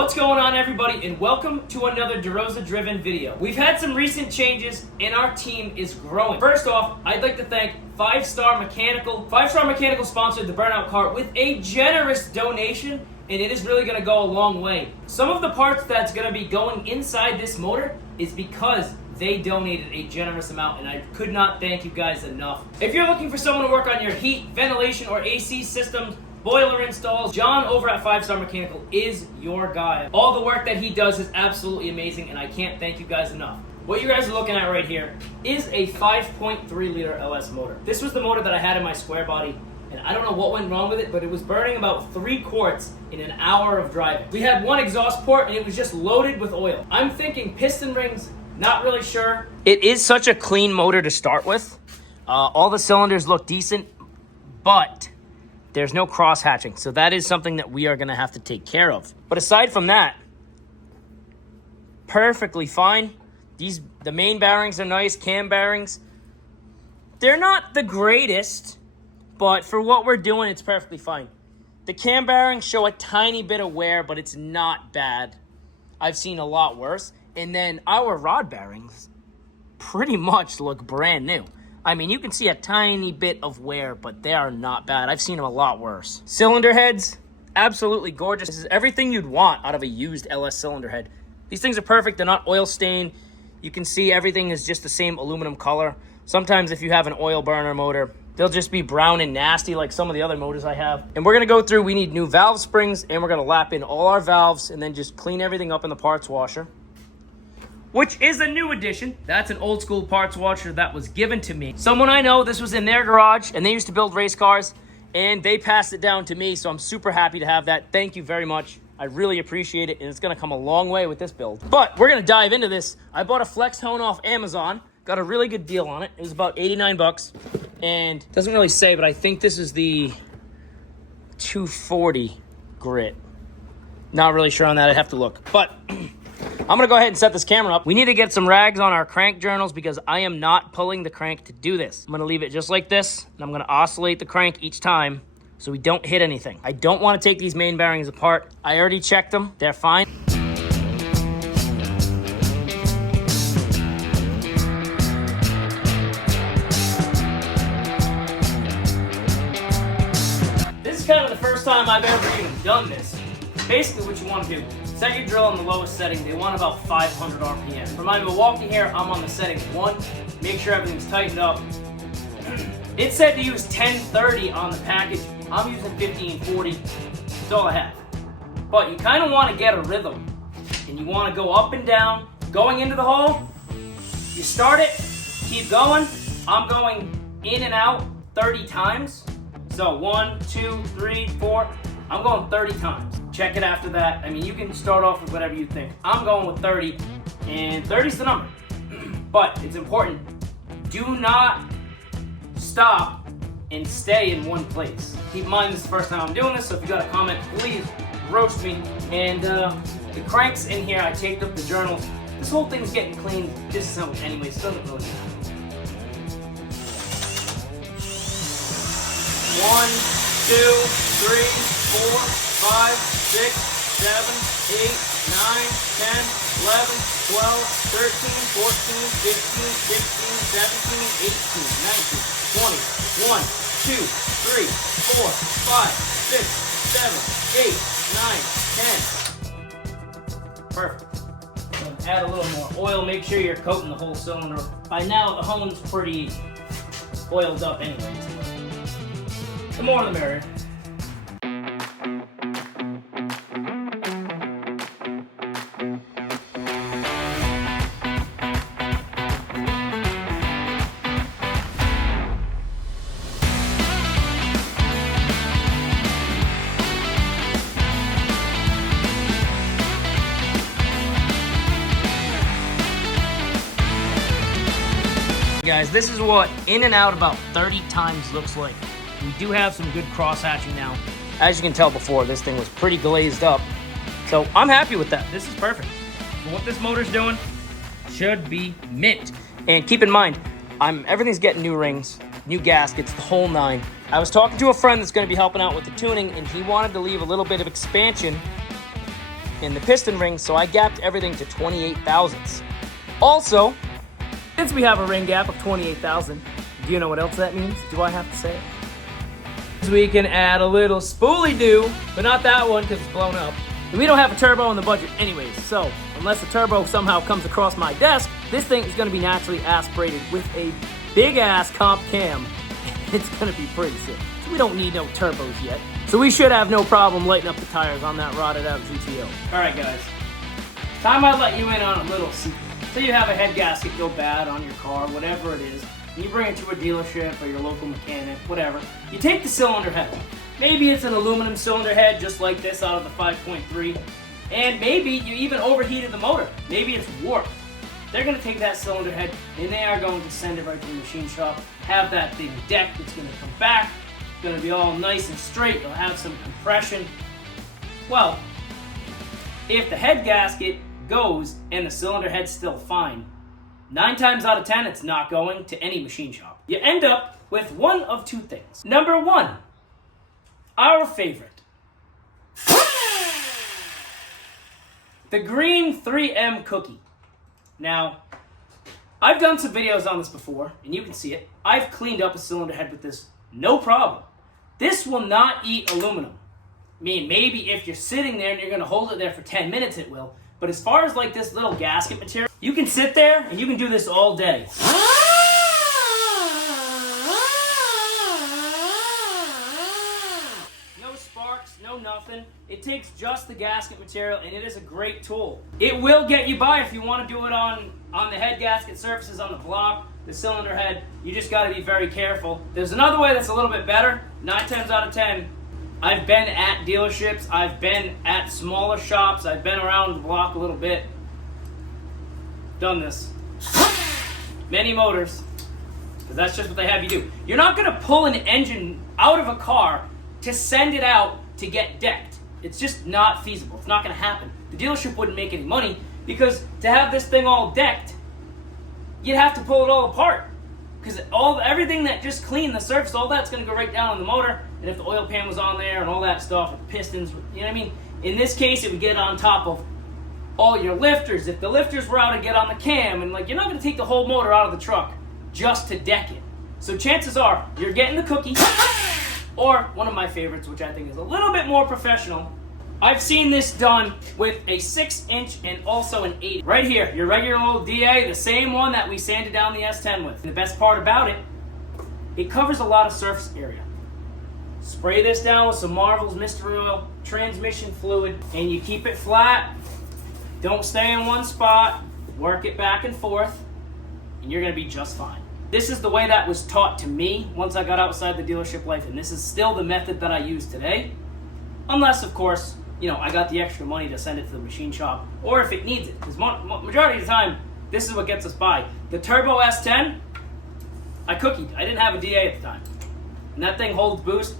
What's going on, everybody, and welcome to another DeRosa driven video. We've had some recent changes and our team is growing. First off, I'd like to thank 5-Star Mechanical. 5-Star Mechanical sponsored the burnout cart with a generous donation, and it is really going to go a long way. Some of the parts that's going to be going inside this motor is because they donated a generous amount, and I could not thank you guys enough. If you're looking for someone to work on your heat, ventilation, or AC systems, boiler installs, John over at 5-Star Mechanical is your guy. All the work that he does is absolutely amazing, and I can't thank you guys enough. What you guys are looking at right here is a 5.3 liter LS motor. This was the motor that I had in my square body, and I don't know what went wrong with it, but it was burning about 3 quarts in an hour of driving. We had one exhaust port, and it was just loaded with oil. I'm thinking piston rings, not really sure. It is such a clean motor to start with. All the cylinders look decent, but there's no cross hatching, so that is something that we are going to have to take care of. But aside from that, perfectly fine. The main bearings are nice, cam bearings. They're not the greatest, but for what we're doing, it's perfectly fine. The cam bearings show a tiny bit of wear, but it's not bad. I've seen a lot worse. And then our rod bearings pretty much look brand new. I mean, you can see a tiny bit of wear, but they are not bad. I've seen them a lot worse. Cylinder heads, absolutely gorgeous. This is everything you'd want out of a used LS cylinder head. These things are perfect. They're not oil stained. You can see everything is just the same aluminum color. Sometimes if you have an oil burner motor, they'll just be brown and nasty like some of the other motors I have. And we're going to go through, we need new valve springs, and we're going to lap in all our valves and then just clean everything up in the parts washer, which is a new addition. That's an old school parts washer that was given to me. Someone I know, this was in their garage, and they used to build race cars, and they passed it down to me, so I'm super happy to have that. Thank you very much. I really appreciate it, and it's gonna come a long way with this build. But we're gonna dive into this. I bought a flex hone off Amazon. Got a really good deal on it. It was about 89 bucks, and it doesn't really say, but I think this is the 240 grit. Not really sure on that, I'd have to look. But I'm going to go ahead and set this camera up. We need to get some rags on our crank journals because I am not pulling the crank to do this. I'm going to leave it just like this, and I'm going to oscillate the crank each time so we don't hit anything. I don't want to take these main bearings apart. I already checked them. They're fine. This is kind of the first time I've ever even done this. Basically what you want to do, set your drill on the lowest setting. They want about 500 RPM. For my Milwaukee here, I'm on the setting 1. Make sure everything's tightened up. It said to use 1030 on the package. I'm using 1540. That's all I have. But you kind of want to get a rhythm. And you want to go up and down. Going into the hole, you start it, keep going. I'm going in and out 30 times. So 1, 2, 3, 4. I'm going 30 times. Check it after that. I mean, you can start off with whatever you think. I'm going with 30, and 30's the number. But it's important. Do not stop and stay in one place. Keep in mind, this is the first time I'm doing this, so if you got a comment, please roast me. And the cranks in here, I taped up the journals. This whole thing's getting cleaned, disassembled anyways, so it doesn't really matter. 1, 2, 3, 4, 5, 6, 7, 8, 9, 10, 11, 12, 13, 14, 15, 16, 17, 18, 19, 20, 1, 2, 3, 4, 5, 6, 7, 8, 9, 10. Perfect. Add a little more oil. Make sure you're coating the whole cylinder. By now, the hone's pretty oiled up anyways. The more the merrier. Guys, this is what in and out about 30 times looks like. We do have some good cross hatching now. As you can tell before, this thing was pretty glazed up. So I'm happy with that. This is perfect. For what this motor's doing, should be mint. And keep in mind, everything's getting new rings, new gaskets, the whole 9. I was talking to a friend that's going to be helping out with the tuning, and he wanted to leave a little bit of expansion in the piston ring, so I gapped everything to 28 thousandths. Also, since we have a ring gap of 28,000, do you know what else that means? Do I have to say it? We can add a little spoolie-doo, but not that one because it's blown up. And we don't have a turbo in the budget anyways, so unless the turbo somehow comes across my desk, this thing is going to be naturally aspirated with a big-ass comp cam. It's going to be pretty sick. So we don't need no turbos yet. So we should have no problem lighting up the tires on that rotted out GTO. Alright guys, time I let you in on a little secret. Say you have a head gasket go bad on your car, whatever it is, and you bring it to a dealership or your local mechanic, whatever. You take the cylinder head. Maybe it's an aluminum cylinder head just like this out of the 5.3, and maybe you even overheated the motor. Maybe it's warped. They're going to take that cylinder head and they are going to send it right to the machine shop, have that thing decked, it's going to come back, it's going to be all nice and straight, it'll have some compression. Well, if the head gasket goes and the cylinder head's still fine, 9 times out of 10 it's not going to any machine shop. You end up with one of two things. Number one, our favorite, the green 3M cookie. Now, I've done some videos on this before, and you can see it. I've cleaned up a cylinder head with this, no problem. This will not eat aluminum. I mean, maybe if you're sitting there and you're going to hold it there for 10 minutes, it will. But as far as like this little gasket material, you can sit there and you can do this all day. No sparks, no nothing. It takes just the gasket material and it is a great tool. It will get you by if you want to do it on the head gasket surfaces on the block, the cylinder head. You just got to be very careful. There's another way that's a little bit better. 9 times out of 10, I've been at dealerships, I've been at smaller shops, I've been around the block a little bit. Done this. Many motors, because that's just what they have you do. You're not going to pull an engine out of a car to send it out to get decked. It's just not feasible. It's not going to happen. The dealership wouldn't make any money because to have this thing all decked, you'd have to pull it all apart. Because everything that just cleaned the surface, all that's going to go right down on the motor. And if the oil pan was on there and all that stuff, with pistons, you know what I mean? In this case, it would get on top of all your lifters. If the lifters were out, it'd get on the cam. And like, you're not going to take the whole motor out of the truck just to deck it. So chances are, you're getting the cookie. Or one of my favorites, which I think is a little bit more professional. I've seen this done with a 6-inch and also an 8. Right here, your regular old DA, the same one that we sanded down the S10 with. And the best part about it, it covers a lot of surface area. Spray this down with some Marvel's Mystery Oil transmission fluid, and you keep it flat. Don't stay in one spot. Work it back and forth, and you're going to be just fine. This is the way that was taught to me once I got outside the dealership life, and this is still the method that I use today. Unless, of course, you know, I got the extra money to send it to the machine shop, or if it needs it. Because majority of the time, this is what gets us by. The Turbo S10, I cookied. I didn't have a DA at the time. And that thing holds boost,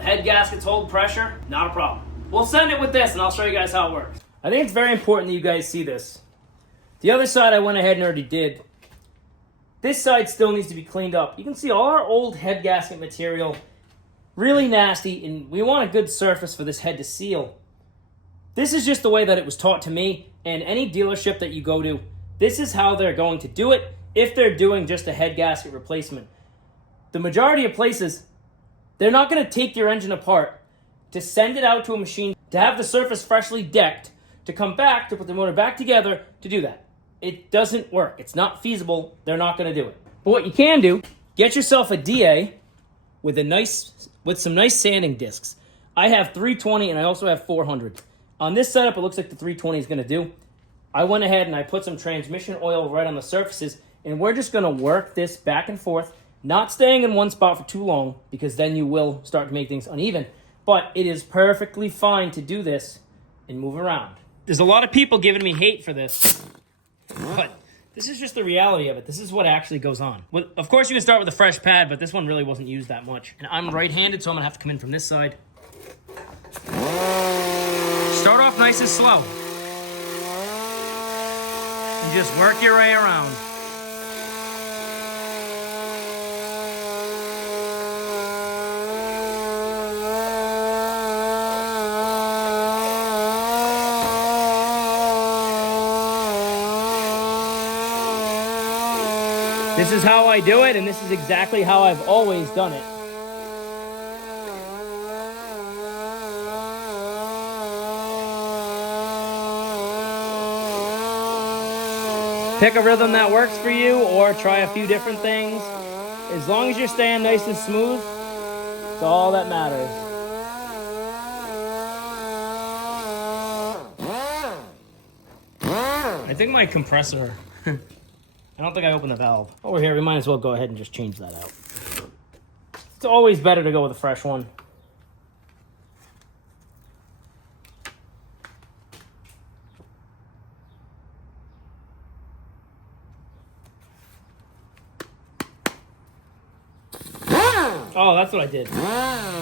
head gaskets hold pressure, not a problem. We'll send it with this, and I'll show you guys how it works. I think it's very important that you guys see this. The other side I went ahead and already did. This side still needs to be cleaned up. You can see all our old head gasket material, really nasty, and we want a good surface for this head to seal. This is just the way that it was taught to me, and any dealership that you go to, this is how they're going to do it if they're doing just a head gasket replacement. The majority of places, they're not going to take your engine apart to send it out to a machine, to have the surface freshly decked, to come back, to put the motor back together, to do that. It doesn't work. It's not feasible. They're not going to do it. But what you can do, get yourself a DA with some nice sanding discs. I have 320 and I also have 400. On this setup, it looks like the 320 is going to do. I went ahead and I put some transmission oil right on the surfaces, and we're just going to work this back and forth, not staying in one spot for too long, because then you will start to make things uneven. But it is perfectly fine to do this and move around. There's a lot of people giving me hate for this, but this is just the reality of it. This is what actually goes on. Well, of course, you can start with a fresh pad, but this one really wasn't used that much. And I'm right-handed, so I'm going to have to come in from this side. Start off nice and slow. And just work your way around. This is how I do it, and this is exactly how I've always done it. Pick a rhythm that works for you, or try a few different things. As long as you're staying nice and smooth, it's all that matters. I think my compressor, I don't think I opened the valve. Over here, we might as well go ahead and just change that out. It's always better to go with a fresh one. Oh, that's what I did. Oh.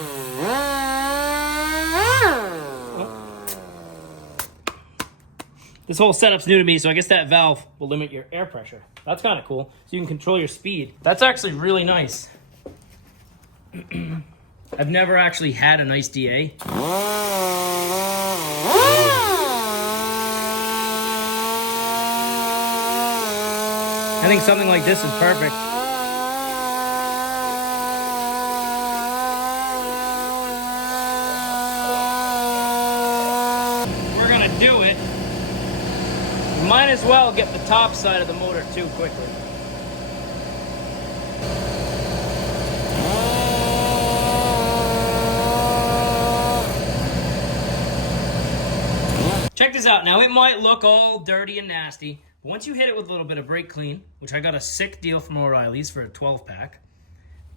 This whole setup's new to me, so I guess that valve will limit your air pressure. That's kind of cool. So you can control your speed. That's actually really nice. I've never actually had a nice DA. I think something like this is perfect. Do it, might as well get the top side of the motor too quickly. Check this out. Now, it might look all dirty and nasty, but once you hit it with a little bit of brake clean, which I got a sick deal from O'Reilly's for a 12-pack.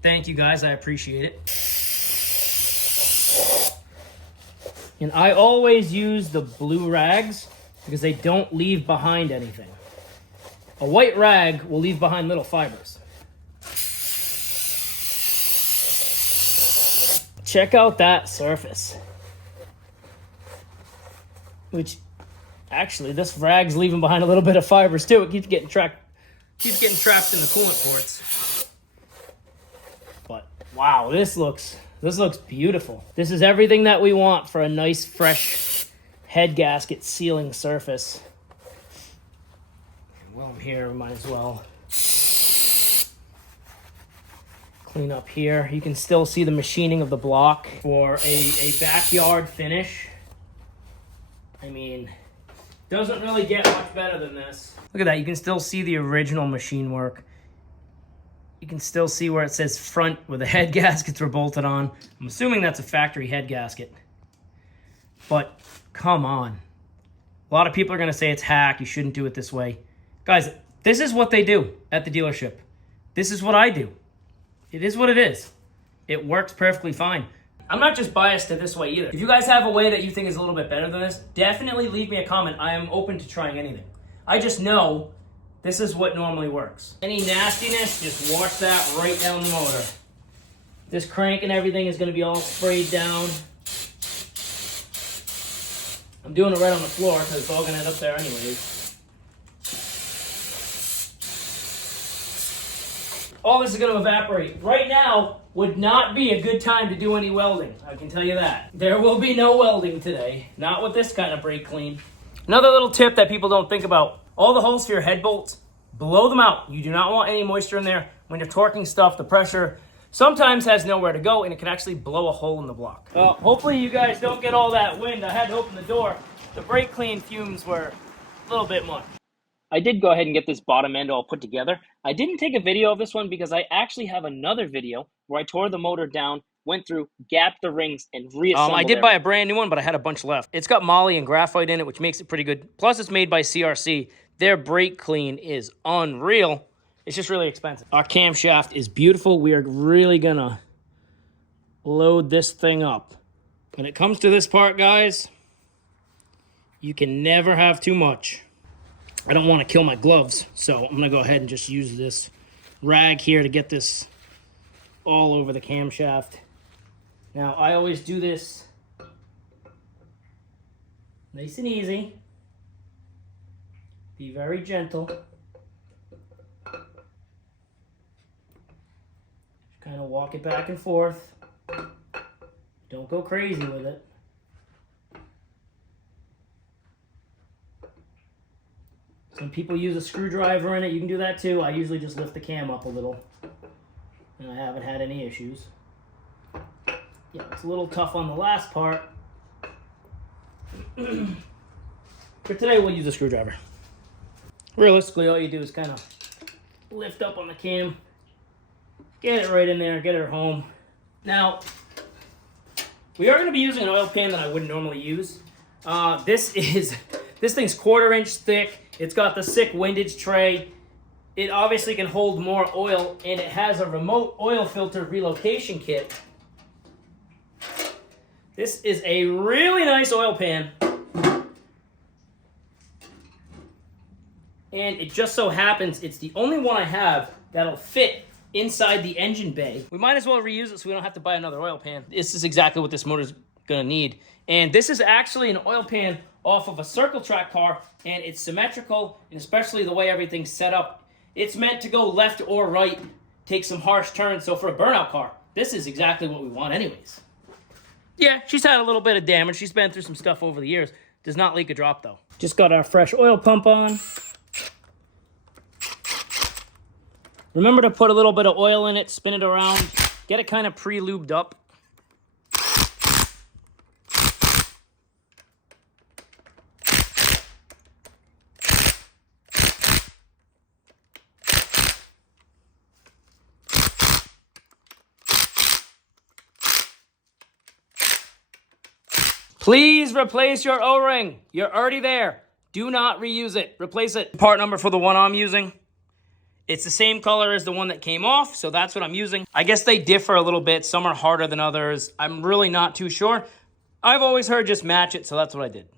Thank you guys, I appreciate it. And I always use the blue rags because they don't leave behind anything. A white rag will leave behind little fibers. Check out that surface. Which, actually, this rag's leaving behind a little bit of fibers too. It keeps getting trapped in the coolant ports. But wow, this looks beautiful. This is everything that we want for a nice, fresh head gasket sealing surface. And while I'm here, we might as well clean up here. You can still see the machining of the block for a backyard finish. I mean, doesn't really get much better than this. Look at that. You can still see the original machine work. You can still see where it says front where the head gaskets were bolted on. I'm assuming that's a factory head gasket. But come on. A lot of people are going to say it's hack. You shouldn't do it this way. Guys, this is what they do at the dealership. This is what I do. It is what it is. It works perfectly fine. I'm not just biased to this way either. If you guys have a way that you think is a little bit better than this, definitely leave me a comment. I am open to trying anything. I just know this is what normally works. Any nastiness, just wash that right down the motor. This crank and everything is going to be all sprayed down. I'm doing it right on the floor because it's all going to end up there anyways. All this is going to evaporate. Right now would not be a good time to do any welding. I can tell you that. There will be no welding today. Not with this kind of brake clean. Another little tip that people don't think about. All the holes for your head bolts, blow them out. You do not want any moisture in there. When you're torquing stuff, the pressure sometimes has nowhere to go, and it can actually blow a hole in the block. Well, hopefully you guys don't get all that wind. I had to open the door. The brake clean fumes were a little bit much. I did go ahead and get this bottom end all put together. I didn't take a video of this one because I actually have another video where I tore the motor down, went through, gapped the rings, and reassembled I did buy a brand new one, but I had a bunch left. It's got moly and graphite in it, which makes it pretty good. Plus, it's made by CRC. Their brake clean is unreal. It's just really expensive. Our camshaft is beautiful. We are really gonna load this thing up. When it comes to this part, guys, you can never have too much. I don't want to kill my gloves, so I'm gonna go ahead and just use this rag here to get this all over the camshaft. Now, I always do this nice and easy. Be very gentle. Just kind of walk it back and forth. Don't go crazy with it. Some people use a screwdriver in it. You can do that too. I usually just lift the cam up a little, and I haven't had any issues. Yeah, it's a little tough on the last part. For today, we'll use a screwdriver. Realistically, all you do is kind of lift up on the cam, get it right in there, get her home. Now, we are going to be using an oil pan that I wouldn't normally use. This thing's 1/4 inch thick. It's got the sick windage tray. It obviously can hold more oil, and it has a remote oil filter relocation kit. This is a really nice oil pan. And it just so happens it's the only one I have that'll fit inside the engine bay. We might as well reuse it so we don't have to buy another oil pan. This is exactly what this motor's gonna need. And this is actually an oil pan off of a circle track car, and it's symmetrical, and especially the way everything's set up. It's meant to go left or right, take some harsh turns. So for a burnout car, this is exactly what we want anyways. Yeah, she's had a little bit of damage. She's been through some stuff over the years. Does not leak a drop though. Just got our fresh oil pump on. Remember to put a little bit of oil in it, spin it around, get it kind of pre-lubed up. Please replace your O-ring. You're already there. Do not reuse it. Replace it. Part number for the one I'm using. It's the same color as the one that came off, so that's what I'm using. I guess they differ a little bit. Some are harder than others. I'm really not too sure. I've always heard just match it, so that's what I did.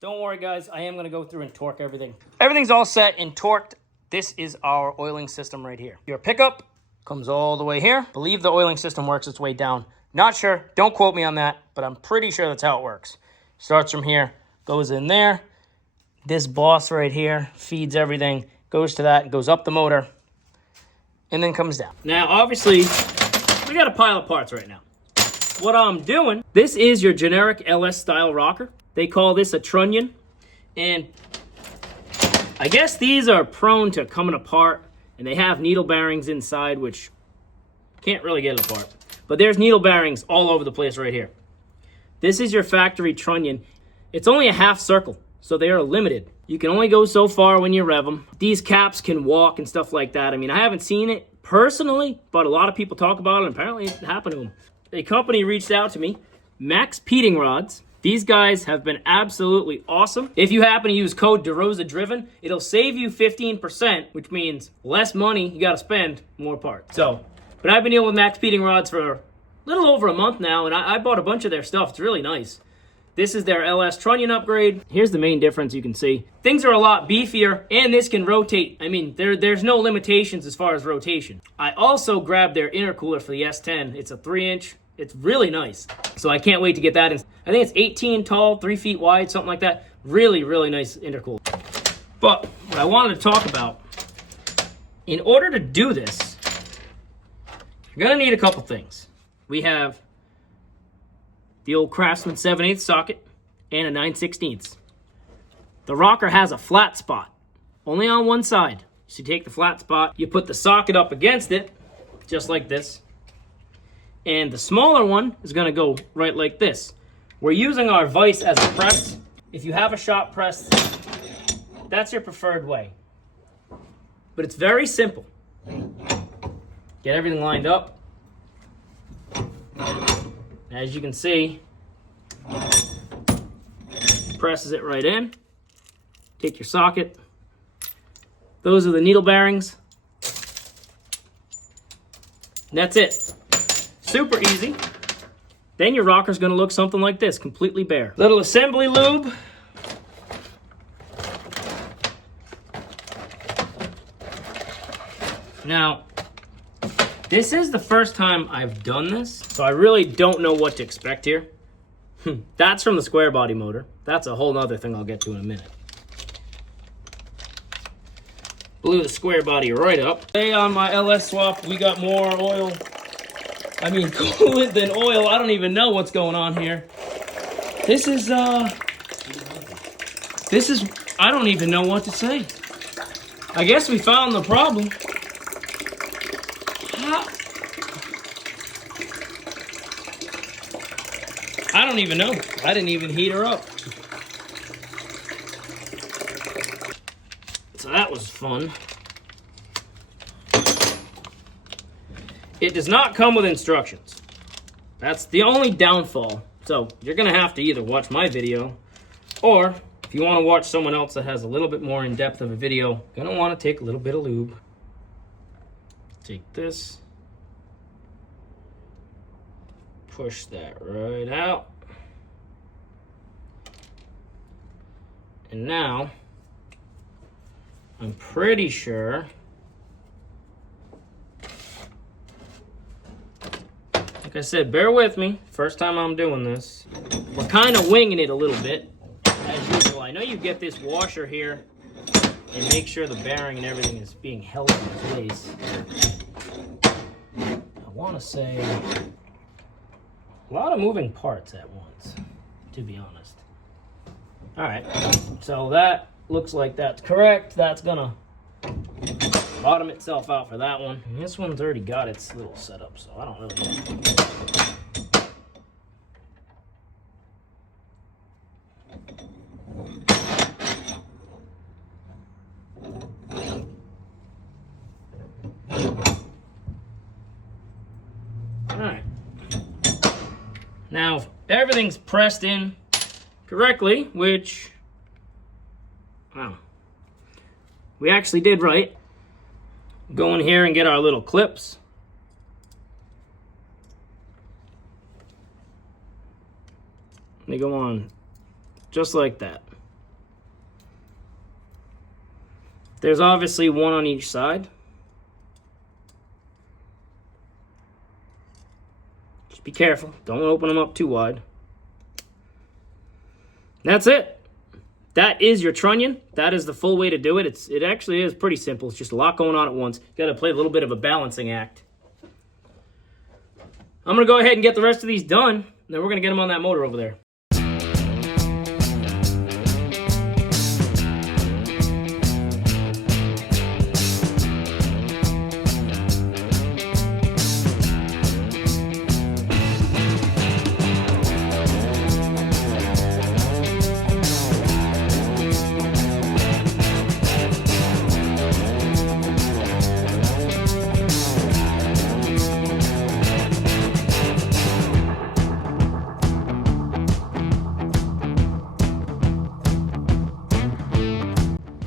Don't worry, guys. I am going to go through and torque everything. Everything's all set and torqued. This is our oiling system right here. Your pickup comes all the way here. I believe the oiling system works its way down. Not sure. Don't quote me on that, but I'm pretty sure that's how it works. Starts from here, goes in there. This boss right here feeds everything, goes to that, goes up the motor, and then comes down. Now, obviously, we got a pile of parts right now. What I'm doing, this is your generic LS style rocker. They call this a trunnion, and I guess these are prone to coming apart, and they have needle bearings inside, which can't really get it apart. But there's needle bearings all over the place right here. This is your factory trunnion. It's only a half circle, so they are limited. You can only go so far when you rev them. These caps can walk and stuff like that. I mean, I haven't seen it personally, but a lot of people talk about it, and apparently it happened to them. A company reached out to me, Max Peating Rods. These guys have been absolutely awesome. If you happen to use code DeRosa-Driven, it'll save you 15%, which means less money you gotta spend, more parts. So, but I've been dealing with Max Peating Rods for a little over a month now, and I bought a bunch of their stuff. It's really nice. This is their LS trunnion upgrade. Here's the main difference you can see. Things are a lot beefier, and this can rotate. I mean, there's no limitations as far as rotation. I also grabbed their intercooler for the S10. It's a 3-inch. It's really nice. So I can't wait to get that in. I think it's 18 tall, 3 feet wide, something like that. Really, really nice intercooler. But what I wanted to talk about, in order to do this, you're gonna need a couple things. We have the old Craftsman 7/8 socket and a 9/16. The rocker has a flat spot, only on one side. So you take the flat spot, you put the socket up against it, just like this. And the smaller one is gonna go right like this. We're using our vise as a press. If you have a shop press, that's your preferred way. But it's very simple. Get everything lined up. As you can see, presses it right in. Take your socket. Those are the needle bearings. And that's it. Super easy. Then your rocker's gonna look something like this, completely bare. Little assembly lube. Now, this is the first time I've done this, so I really don't know what to expect here. That's from the square body motor. That's a whole nother thing I'll get to in a minute. Blew the square body right up. Today on my LS swap, we got more oil. I mean, coolant than oil. I don't even know what's going on here. This is This is, I don't even know what to say. I guess we found the problem. How? I don't even know. I didn't even heat her up. So that was fun. It does not come with instructions. That's the only downfall. So you're gonna have to either watch my video, or if you want to watch someone else that has a little bit more in depth of a video, you're gonna want to take a little bit of lube. Take this, push that right out, and now I'm pretty sure like I said, bear with me. First time I'm doing this. We're kind of winging it a little bit, as usual. I know you get this washer here and make sure the bearing and everything is being held in place. I want to say a lot of moving parts at once, to be honest. All right, so that looks like that's correct. That's gonna bottom itself out for that one. And this one's already got its little setup, so I don't really know. Alright. Now, if everything's pressed in correctly, which, wow, we actually did right. Go in here and get our little clips. They go on just like that. There's obviously one on each side. Just be careful. Don't open them up too wide. That's it. That is your trunnion. That is the full way to do it. It actually is pretty simple. It's just a lot going on at once. You got to play a little bit of a balancing act. I'm going to go ahead and get the rest of these done. Then we're going to get them on that motor over there.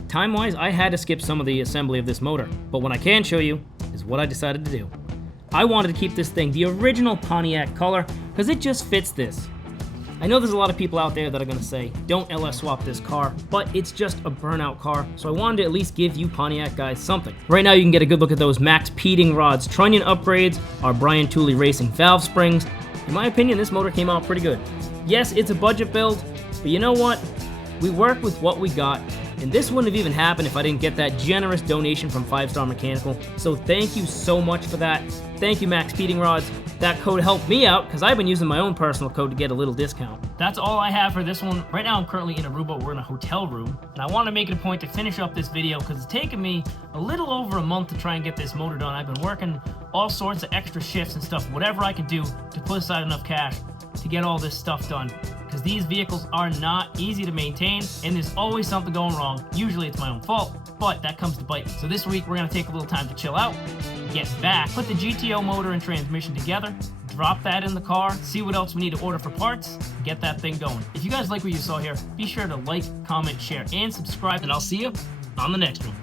Time-wise, I had to skip some of the assembly of this motor, but what I can show you is what I decided to do. I wanted to keep this thing the original Pontiac color, because it just fits this. I know there's a lot of people out there that are going to say, don't LS swap this car, but it's just a burnout car, so I wanted to at least give you Pontiac guys something. Right now you can get a good look at those Max Peating rods, trunnion upgrades, our Brian Tooley Racing valve springs. In my opinion, this motor came out pretty good. Yes, it's a budget build, but you know what? We work with what we got. And this wouldn't have even happened if I didn't get that generous donation from 5 Star Mechanical. So thank you so much for that. Thank you, Max Peating Rods. That code helped me out because I've been using my own personal code to get a little discount. That's all I have for this one. Right now I'm currently in Aruba. We're in a hotel room. And I want to make it a point to finish up this video because it's taken me a little over a month to try and get this motor done. I've been working all sorts of extra shifts and stuff, whatever I can do to put aside enough cash to get all this stuff done. Because these vehicles are not easy to maintain, and there's always something going wrong. Usually it's my own fault, but that comes to bite me. So this week we're going to take a little time to chill out, get back, put the GTO motor and transmission together, drop that in the car, see what else we need to order for parts, get that thing going. If you guys like what you saw here, be sure to like, comment, share, and subscribe, and I'll see you on the next one.